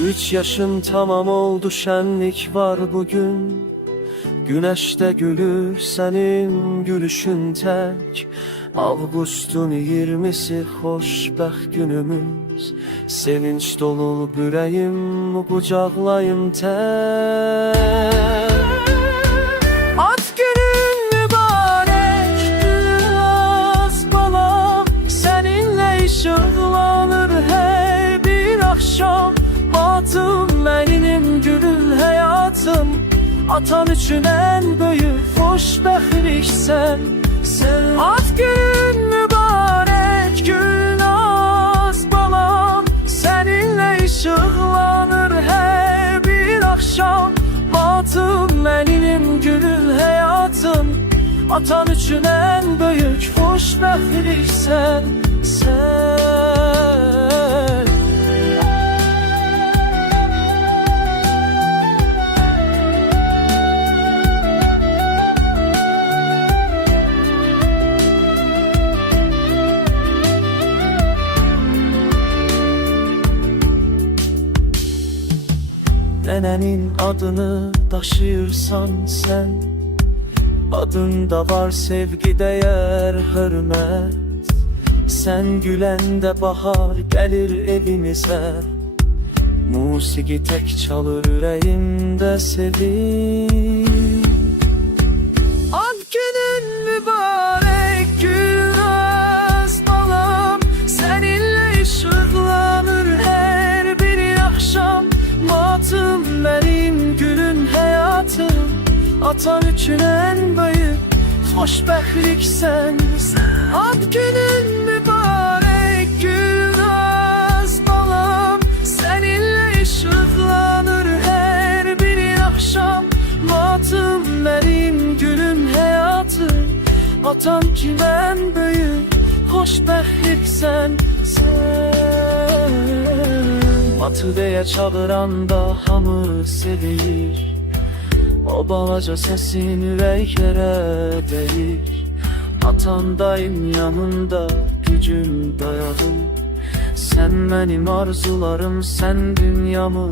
Üç yaşın tamam oldu şenlik var bugün. Güneşte gülür senin gülüşün tek. Ağustun yirmisi hoşbəxt günümüz. Sevinç dolu yüreğim kucaklayım tek. At günün mübarek Gülnaz balam Seninle ışıklanır Atan üçün en büyük hoşbəxtlik sen Sen At gün mübarek Gülnaz balam Seninle ışıklanır her bir akşam. Batım benim gülül hayatım. Atan üçün en büyük hoşbəxtlik sen Nenenin adını taşırsan sen Adında var sevgi değer hürmet. Sen gülende bahar gelir evimize. Musiki tek çalır yüreğimde sevin Atan üçün en büyük hoşbəxtlik sen. Ad günün mübarek Gülnaz balam. Seninle ışıklanır her bir akşam. Matım benim gülüm hayatım Atan kimen büyük hoşbəxtlik sen. Sen. Matı deyə çağıranda hamı sevir O balaca sesin ürəklere deyir Atandayım yanında gücüm dayadım Sen benim arzularım sen dünyamı